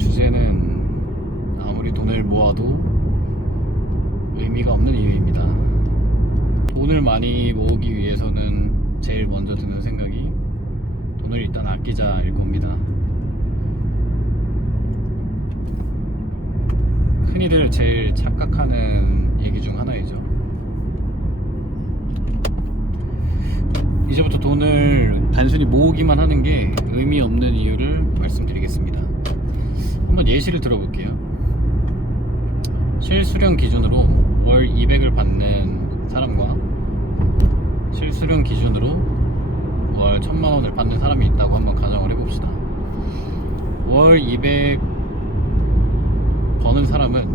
주제는 아무리 돈을 모아도 의미가 없는 이유입니다. 돈을 많이 모으기 위해서는 제일 먼저 드는 생각이 돈을 일단 아끼자일 겁니다. 흔히들 제일 착각하는 얘기 중 하나이죠. 이제부터 돈을 단순히 모으기만 하는 게 의미 없는 이유를 말씀드리겠습니다. 한번 예시를 들어볼게요. 실수령 기준으로 월 200을 받는 사람과 실수령 기준으로 월 1000만원을 받는 사람이 있다고 한번 가정을 해봅시다. 월 200 버는 사람은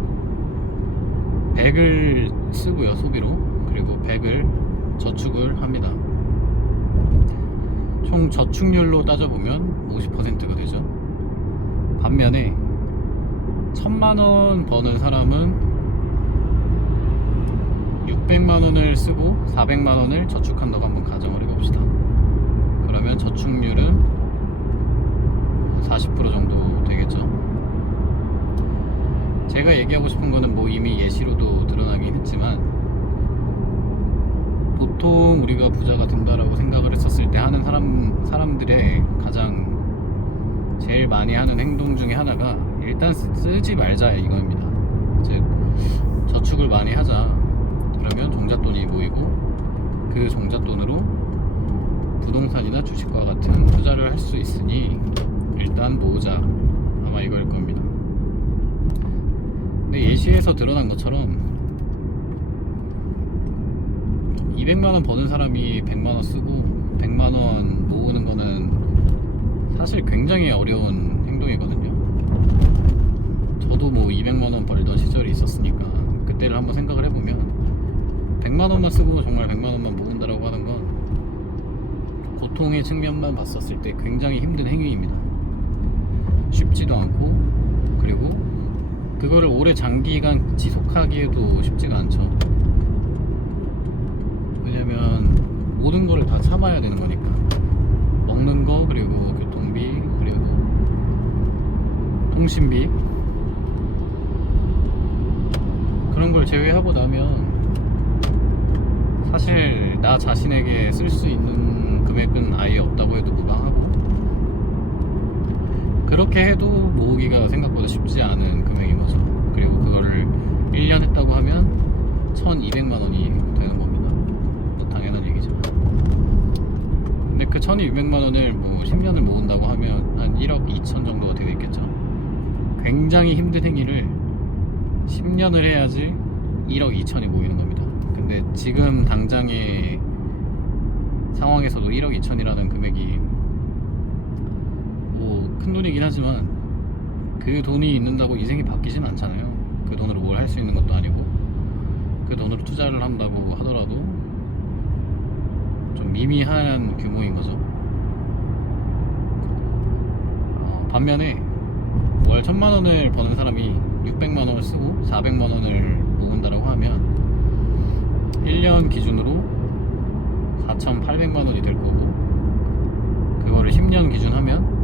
100을 쓰고요, 소비로. 그리고 100을 저축을 합니다. 총 저축률로 따져보면 50%가 되죠. 반면에 1000만원 버는 사람은 600만원을 쓰고 400만원을 저축한다고 한번 가정을 해봅시다. 그러면 저축률은 40% 정도 되겠죠. 제가 얘기하고 싶은 거는 뭐 이미 예시로도 드러나긴 했지만, 보통 우리가 부자가 된다라고 생각을 했었을 때 하는 사람들의 가장 제일 많이 하는 행동 중에 하나가 일단 쓰지 말자 이거입니다. 즉 저축을 많이 하자. 그러면 종잣돈이 모이고 그 종잣돈으로 부동산이나 주식과 같은 투자를 할 수 있으니 일단 모으자, 아마 이거일 겁니다. 근데 예시에서 드러난 것처럼 200만원 버는 사람이 100만원 쓰고 100만원 모으는 거는 사실 굉장히 어려운 행동이거든요. 저도 뭐 200만원 벌던 시절이 있었으니까 그때를 한번 생각을 해보면 100만원만 쓰고 정말 100만원만 모은다라고 하는 건 고통의 측면만 봤었을 때 굉장히 힘든 행위입니다. 쉽지도 않고, 그리고 그거를 오래 장기간 지속하기에도 쉽지가 않죠. 왜냐면 모든 거를 다 참아야 되는 거니까. 먹는 거, 그리고 교통비, 그리고 통신비, 그런 걸 제외하고 나면 사실 나 자신에게 쓸 수 있는 금액은 아예 없다고 해도 무방하고, 그렇게 해도 모으기가 생각보다 쉽지 않은 금액인 거죠. 그리고 그거를 1년 했다고 하면 1200만원이 되는 겁니다. 뭐 당연한 얘기지만. 근데 그 1200만원을 뭐 10년을 모은다고 하면 한 1억 2천 정도가 되겠죠. 굉장히 힘든 행위를 10년을 해야지 1억 2천이 모이는 겁니다. 근데 지금 당장의 상황에서도 1억 2천이라는 금액이 뭐 큰 돈이긴 하지만 그 돈이 있는다고 인생이 바뀌진 않잖아요. 그 돈으로 뭘 할 수 있는 것도 아니고, 그 돈으로 투자를 한다고 하더라도 좀 미미한 규모인 거죠. 반면에 월 1000만원을 버는 사람이 600만원을 쓰고 400만원을 모은다라고 하면 1년 기준으로 4,800만원이 될 거고, 그거를 10년 기준 하면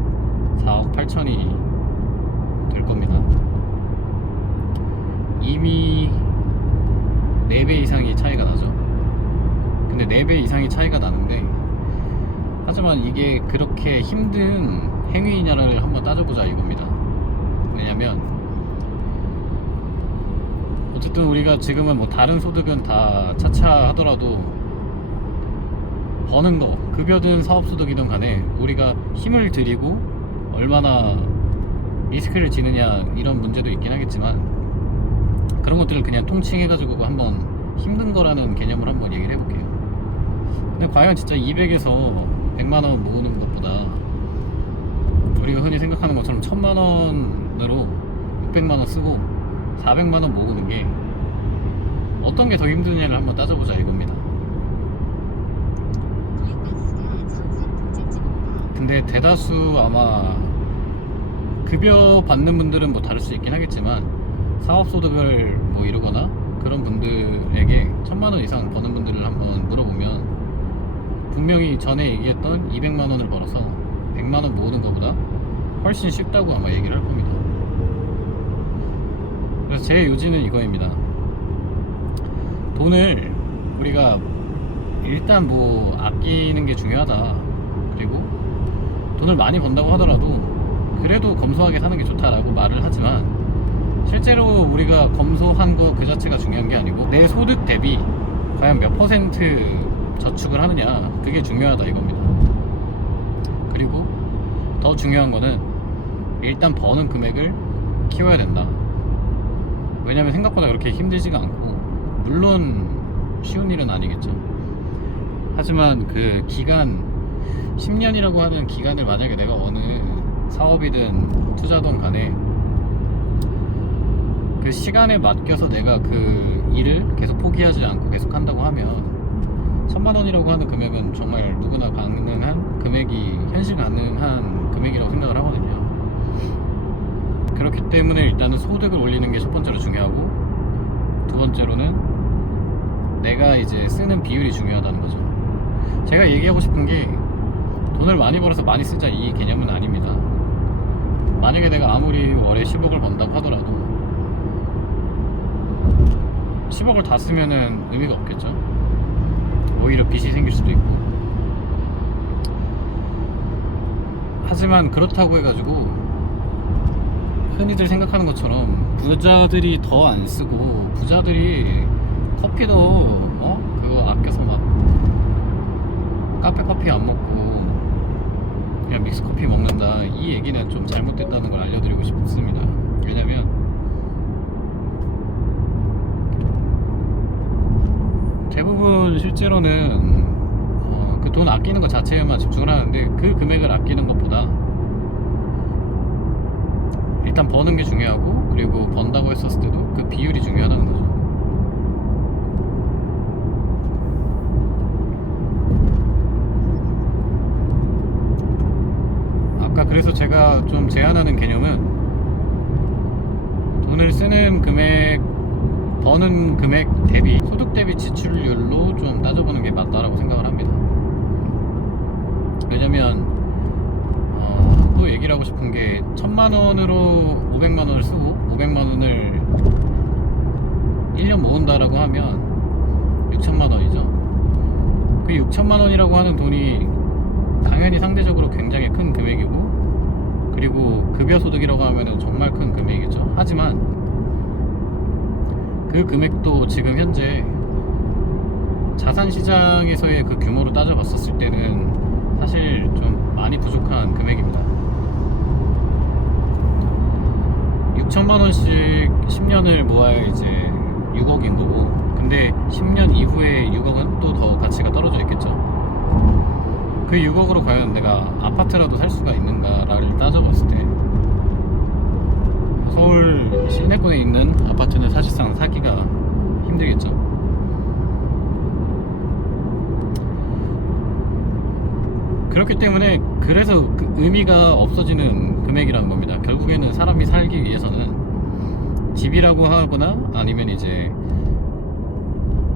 4억 8천이 될 겁니다. 이미 4배 이상의 차이가 나죠. 근데 4배 이상의 차이가 나는데, 하지만 이게 그렇게 힘든 행위냐를 한번 따져보자 이겁니다. 왜냐면 어쨌든 우리가 지금은 뭐 다른 소득은 다 차차 하더라도 버는 거, 급여든 사업소득이든 간에 우리가 힘을 들이고 얼마나 리스크를 지느냐 이런 문제도 있긴 하겠지만, 그런 것들을 그냥 통칭해가지고 한번 힘든 거라는 개념을 한번 얘기를 해볼게요. 근데 과연 진짜 200에서 100만원 모으는 것보다 우리가 흔히 생각하는 것처럼 1000만원으로 600만원 쓰고 400만원 모으는 게 어떤 게 더 힘드냐를 한번 따져보자 이겁니다. 근데 대다수 아마 급여 받는 분들은 뭐 다를 수 있긴 하겠지만, 사업소득을 뭐 이루거나 그런 분들에게 1000만원 이상 버는 분들을 한번 물어보면 분명히 전에 얘기했던 200만원을 벌어서 100만원 모으는 것보다 훨씬 쉽다고 아마 얘기를 할 겁니다. 그래서 제 요지는 이거입니다. 돈을 우리가 일단 뭐 아끼는 게 중요하다. 그리고 돈을 많이 번다고 하더라도 그래도 검소하게 사는 게 좋다라고 말을 하지만, 실제로 우리가 검소한 거 그 자체가 중요한 게 아니고 내 소득 대비 과연 몇 퍼센트 저축을 하느냐, 그게 중요하다 이겁니다. 그리고 더 중요한 거는 일단 버는 금액을 키워야 된다. 왜냐면 생각보다 그렇게 힘들지가 않고, 물론 쉬운 일은 아니겠죠. 하지만 그 기간 10년이라고 하는 기간을 만약에 내가 어느 사업이든 투자든 간에 그 시간에 맡겨서 내가 그 일을 계속 포기하지 않고 계속 한다고 하면 1000만 원이라고 하는 금액은 정말 누구나 가능한 금액이, 현실 가능한 금액이라고 생각을 하거든요. 그렇기 때문에 일단은 소득을 올리는 게 첫 번째로 중요하고, 두 번째로는 내가 이제 쓰는 비율이 중요하다는 거죠. 제가 얘기하고 싶은 게 돈을 많이 벌어서 많이 쓰자 이 개념은 아닙니다. 만약에 내가 아무리 월에 10억을 번다고 하더라도 10억을 다 쓰면은 의미가 없겠죠. 오히려 빚이 생길 수도 있고. 하지만 그렇다고 해가지고 흔히들 생각하는 것처럼 부자들이 더 안 쓰고, 부자들이 커피도 그거 아껴서 막 카페 커피 안 먹고 그냥 믹스 커피 먹는다, 이 얘기는 좀 잘못됐다는 걸 알려드리고 싶습니다. 왜냐면 대부분 실제로는 그 돈 아끼는 것 자체에만 집중을 하는데, 그 금액을 아끼는 것보다 일단 버는 게 중요하고, 그리고 번다고 했었을 때도 그 비율이 중요하다는 거죠. 아까 그래서 제가 좀 제안하는 개념은 돈을 쓰는 금액, 버는 금액 대비 소득 대비 지출률로 좀 따져보는 게 맞다라고 생각을 합니다. 왜냐면 또 얘기를 하고 싶은 게, 1000만 원으로 500만 원을 쓰고 500만 원을 1년 모은다라고 하면 6천만 원이죠. 그 6천만 원이라고 하는 돈이 당연히 상대적으로 굉장히 큰 금액이고, 그리고 급여소득이라고 하면 정말 큰 금액이겠죠. 하지만 그 금액도 지금 현재 자산시장에서의 그 규모로 따져봤었을 때는 사실 좀 많이 부족한 금액입니다. 6천만원씩 10년을 모아야 이제 6억인 거고, 근데 10년 이후에 6억은 또 더 가치가 떨어져 있겠죠. 그 6억으로 과연 내가 아파트라도 살 수가 있는가를 따져봤을 때 서울 시내권에 있는 아파트는 사실상 사기가 힘들겠죠. 그렇기 때문에 그래서 그 의미가 없어지는 금액이라는 겁니다. 결국에는 사람이 살기 위해서는 집이라고 하거나 아니면 이제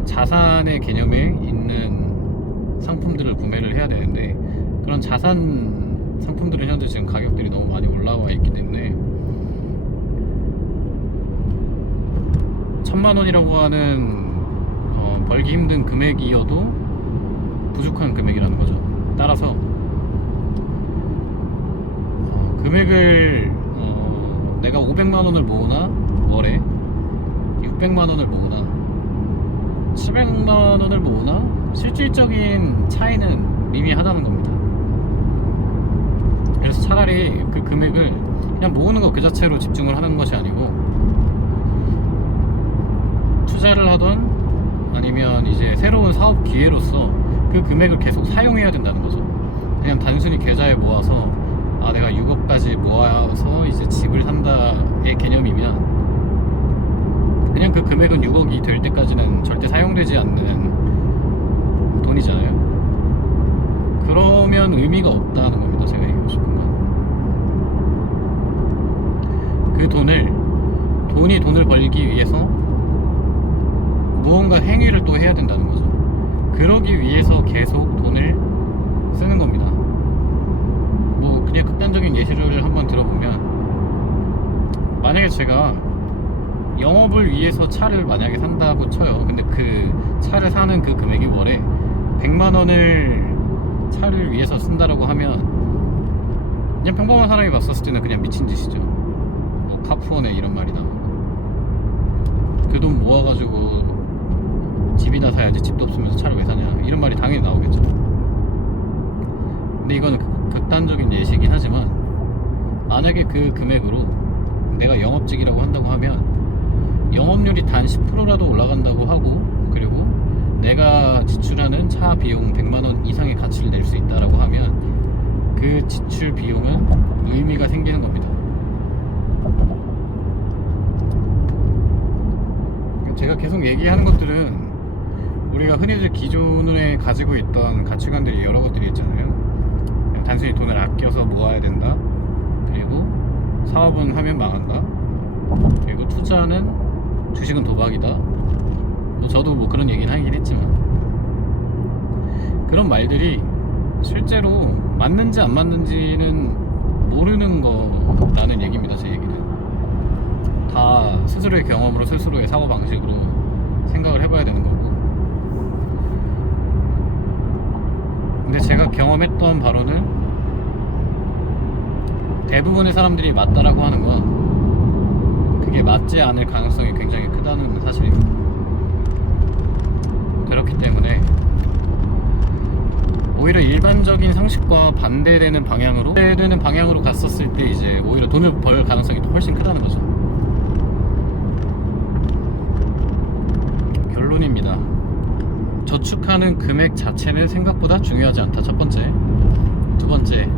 자산의 개념에 있는 상품들을 구매를 해야 되는데, 그런 자산 상품들은 현재 지금 가격들이 너무 많이 올라와 있기 때문에 1000만 원이라고 하는 벌기 힘든 금액이어도 부족한 금액이라는 거죠. 따라서 금액을 내가 500만 원을 모으나 월에 600만 원을 모으나 700만 원을 모으나 실질적인 차이는 미미하다는 겁니다. 그래서 차라리 그 금액을 그냥 모으는 것 그 자체로 집중을 하는 것이 아니고, 투자를 하던 아니면 이제 새로운 사업 기회로서 그 금액을 계속 사용해야 된다는 거죠. 그냥 단순히 계좌에 모아서 내가 6억까지 모아서 이제 집을 산다의 개념이면 그냥 그 금액은 6억이 될 때까지는 절대 사용되지 않는 돈이잖아요. 그러면 의미가 없다는 겁니다. 제가 얘기하고 싶은 건 그 돈을 벌기 위해서 무언가 행위를 또 해야 된다는 거죠. 그러기 위해서 계속 돈을 쓰는 겁니다. 뭐 그냥 극단적인 예시를 한번 들어보면, 만약에 제가 영업을 위해서 차를 만약에 산다고 쳐요. 근데 그 차를 사는 그 금액이 월에 100만 원을 차를 위해서 쓴다라고 하면 그냥 평범한 사람이 봤었을 때는 그냥 미친 짓이죠. 뭐 카푸어네 이런 말이 나오고 그 돈 모아가지고 집이나 사야지 집도 없으면서 차를 왜 사냐 이런 말이 당연히 나오겠죠. 근데 이건 극단적인 예시긴 하지만 만약에 그 금액으로 내가 영업직이라고 한다고 하면 영업률이 단 10%라도 올라간다고 하고 그리고 내가 지출하는 차 비용 100만원 이상의 가치를 낼 수 있다라고 하면 그 지출 비용은 의미가 생기는 겁니다. 제가 계속 얘기하는 것들은 우리가 흔히들 기존에 가지고 있던 가치관들이 여러 것들이 있잖아요. 단순히 돈을 아껴서 모아야 된다, 그리고 사업은 하면 망한다, 그리고 투자는 주식은 도박이다. 뭐 저도 뭐 그런 얘기는 하긴 했지만 그런 말들이 실제로 맞는지 안 맞는지는 모르는 거라는 얘기입니다. 제 얘기는 다 스스로의 경험으로 스스로의 사고방식으로 생각을 해봐야 되는 거고, 근데 제가 경험했던 바로는 대부분의 사람들이 맞다라고 하는 건 그게 맞지 않을 가능성이 굉장히 크다는 사실입니다. 그렇기 때문에 오히려 일반적인 상식과 반대되는 방향으로 갔었을 때 이제 오히려 돈을 벌 가능성이 더 훨씬 크다는 거죠. 결론입니다. 저축하는 금액 자체는 생각보다 중요하지 않다. 첫 번째. 두 번째,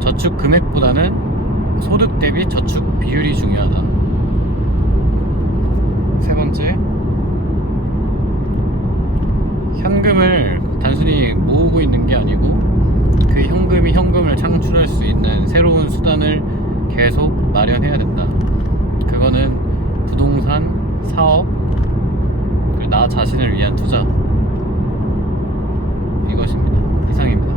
저축 금액보다는 소득 대비 저축 비율이 중요하다. 세 번째, 현금을 단순히 모으고 있는 게 아니고 그 현금이 현금을 창출할 수 있는 새로운 수단을 계속 마련해야 된다. 그거는 부동산, 사업, 그리고 나 자신을 위한 투자, 이것입니다. 이상입니다.